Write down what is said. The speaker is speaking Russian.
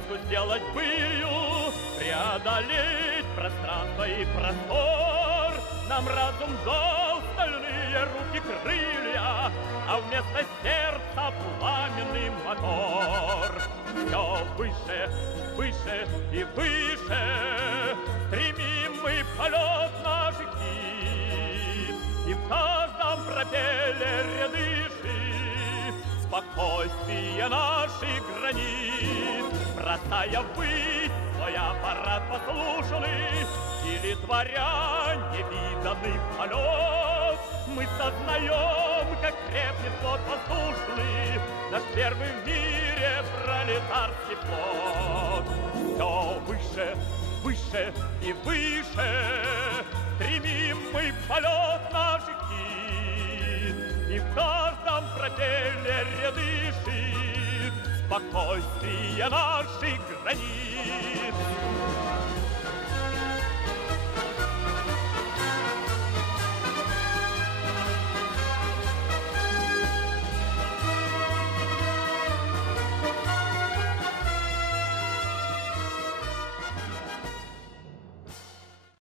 сказку сделать былью, преодолеть пространство и простор. Нам разум дал стальные руки крылья, а вместо сердца пламенный мотор. Все выше, выше и выше стремим мы полет наш гид, и в каждом пропеллере дышит спокойствие наших границ. Бросая ввысь свой аппарат послушный или творя невиданный полет, мы сознаем, как крепнет флот воздушный, наш первый в мире пролетарский флот. Все выше, выше и выше стремим мы в полет наших птиц, и в каждом пропеллере дышит спокойствие наших границ.